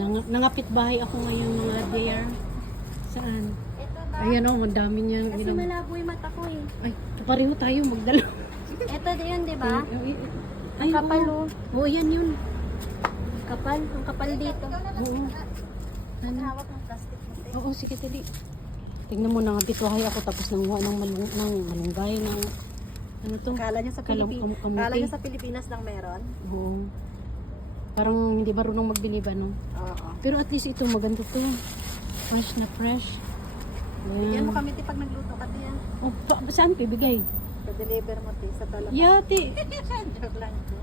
Nangapit bahay ako ngayon mga dear. Saan? Ito ba? Ayan o, madami niyan. Kasi malabo yung mata ko eh. Ay, pareho tayo magdala. Ito din yun, di ba? Ay, Kapal, oo. oh. Oo, yan yun. Kapal. Ang kapal dito. Oo. Ano? Hawak ng plastic mo. te. Oo, sige, tali. Tingnan mo, nangapit bahay ako tapos nanguha ng malunggay, ng ano to? Kala niya sa Pilipinas. kamuti. Kala niya sa Pilipinas lang meron. Oo. Parang hindi marunong magbili ba, no? Oo. Pero at least ito, maganda to. Fresh na fresh. Bigyan mo Ayan. kami te pag nagluto ka diyan. Oh, saan ko ibigay? Pa-deliver mo te sa Talapan. Yati. Joke lang te.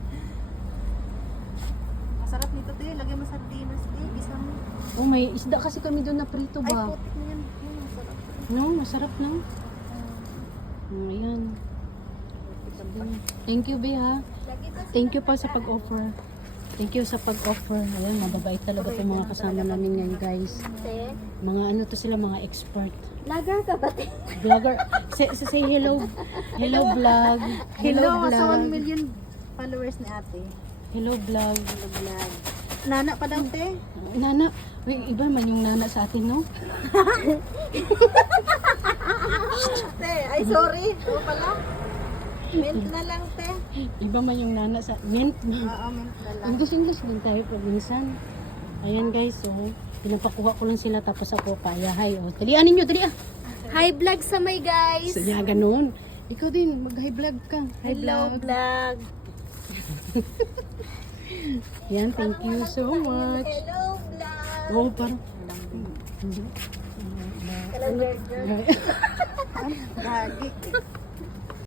Masarap nito te. Lagyan mo sardinas te. Isa mo. Oh, may isda kasi kami doon na prito Ay, ba? putik na yan. Masarap. No, masarap na. Ayan. Thank you, Be, ha? Thank you pa sa pag-offer. Thank you sa pag-offer. Ayan, mababait talaga itong mga kasama namin ngayon, guys. Te. Mga ano to sila, mga expert. Lager ka ba te? Vlogger. Say hello. Hello, vlog. Hello, sa 1 vlog. million followers ni ate. Hello, vlog. Hello, vlog. Nana pa daw te. Nana. Uy, iba man yung nana sa atin, no? Te, ay sorry. Oo pala. Mint na lang te. Iba man yung nana sa... Mint. Oo, mint na lang. English din tayo pag minsan. Ayan, guys, so... Pinapakuha ko lang sila tapos ako payahay. O, talian ninyo, talia. Hi vlog sa may guys. So, yeah, ganun. Ikaw din, mag-high vlog ka. High Hello vlog. vlog. Yan, thank you so much. Hello vlog. Oh, parang... Hello girl. Gagi.